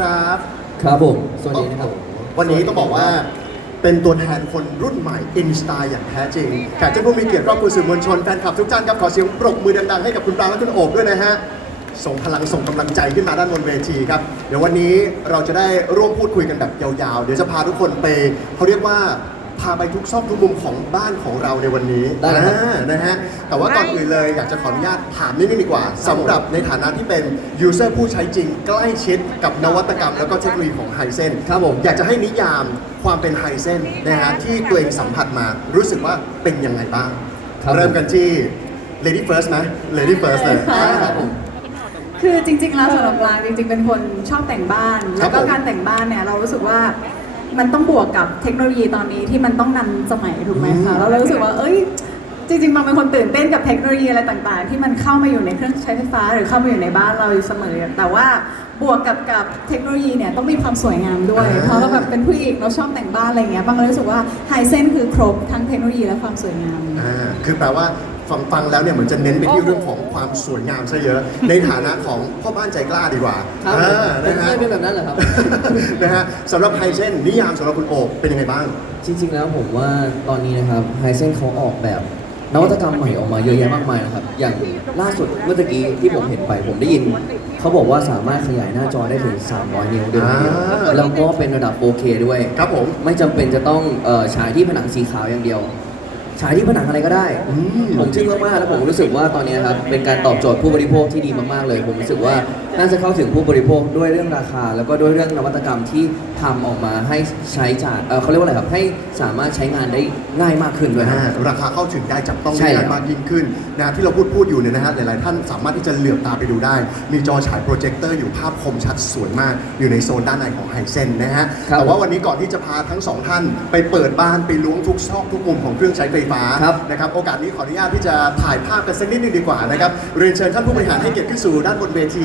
ครับครับผม สวัสดีนะครับ วันนี้ต้องบอกว่าเป็นตัวแทนคนรุ่นใหม่อินสไตล์อย่างแท้จริงแขกเจ้าผู้มีเกียรติรอบคุณสื่อมวลชนแฟนคลับทุกท่านครับ ขอเสียงปรบมือดังๆ ให้กับคุณปรางและคุณโอบด้วยนะฮะ ส่งพลังส่งกำลังใจขึ้นมาด้านบนเวทีครับ เดี๋ยววันนี้เราจะได้ร่วมพูดคุยกันแบบยาวๆ เดี๋ยวจะพาทุกคนไปเขาเรียกว่า พาไปทุกซอกทุกมุมของบ้านของเราในวันนี้ได้ครับ อ่านะฮะแต่ว่าก่อนอื่นเลยอยากจะขออนุญาตถามนิดนึงดีกว่าสำหรับในฐานะที่เป็นยูเซอร์ผู้ใช้จริง ใกล้ชิดกับนวัตกรรม แล้วก็เทคโนโลยีของไฮเซนครับผมอยากจะให้นิยามความเป็นไฮเซนนะฮะที่ตัวเองสัมผัสมารู้สึกว่าเป็นยังไงบ้าง ครับเริ่มกันที่ Lady First นะ Lady First เลยค่ะครับผม คือจริงๆแล้วสำหรับปลางจริง ๆ เป็นคนชอบแต่งบ้าน ครัแล้บวก็ผมการแต่งบ้านเนี่ยเรารู้สึกว่า มันต้องบวกกับเทคโนโลยีตอนนี้ที่มันต้องนำสมัยถูกไหมอืคะมแล้วเรารู้สึกว่าเอ้ย จริงๆบางเป็นคนตื่นเต้นกับเทคโนโลยีอะไรต่างๆ ที่มันเข้ามาอยู่ในเครื่องใช้ไฟฟ้า หรือเข้ามาอยู่ในบ้านเราอยู่เสมอ แต่ว่า บวกกับกับเทคโนโลยีเนี่ยต้องมีความสวยงามด้วย อ่า เพราะเราแบบเป็นผู้หญิงเราชอบแต่งบ้านอะไรเงี้ยบางก็รู้สึกว่าไฮเซนคือครบทั้งเทคโนโลยีและความสวยงาม อ่าคือแปลว่าฟังฟังแล้วเนี่ยเหมือนจะเน้นไปที่เรื่องของความสวยงามซะเยอะ ในฐานะของพ่อบ้านใจกล้าดีกว่าครับผมอ่าเป็นนะฮะเป็นแบบนั้นเหรอครับ นะฮะสำหรับไฮเซนนิยามสำหรับคุณโอบเป็นยังไงบ้าง จริงๆแล้วผมว่าตอนนี้นะครับไฮเซนเขาออกแบบนวัตกรรมใหม่ออกมาเยอะแยะมากมายนะครับ อย่างล่าสุดเมื่อตะกี้ที่ผมเห็นไปผมได้ยิน เขาบอกว่าสามารถขยายหน้าจอได้ถึง 300 นิ้วด้วยอ่า แล้วก็เป็นระดับ 4K ด้วย ครับผม ไม่จำเป็นจะต้องเอ่อฉายที่ผนังสีขาวอย่างเดียว ฉายที่ผนังอะไรก็ได้อืมผมทึ่งมากๆแล้วผมรู้สึกว่าตอนนี้ครับเป็นการตอบโจทย์ผู้บริโภคที่ดีมากๆเลย ผมรู้สึกว่าน่าจะเข้าถึงผู้บริโภคด้วยเรื่องราคา แล้วก็ด้วยเรื่องนวัตกรรมที่ทำออกมาให้ใช้จ่ายเอ่อเขาเรียกว่าอะไรครับให้สามารถใช้งานได้ง่ายมากขึ้นด้วยอ่าครับราคาเข้าถึงได้จับต้องใช่ได้แล้วง่ายมากยิ่งขึ้นนะที่เราพูดพูดอยู่เนี่ยนะฮะหลายๆท่านสามารถที่จะเหลือบตาไปดูได้ มีจอฉายโปรเจคเตอร์อยู่ภาพคมชัดสวยมาก อยู่ในโซนด้านในของไฮเซนนะฮะครับแต่ว่าวันนี้ก่อนที่จะพาทั้งสองท่านไปเปิดบ้านไปล้วงทุกซอกทุกมุมของเครื่องใช้ไฟฟ้าครับนะครับโอกาสนี้ขออนุญาตที่จะถ่ายภาพกันสักนิดนึงดีกว่านะครับเรียนเชิญท่านผู้บริหารให้เกียรติขึ้นสู่ด้านบนเวที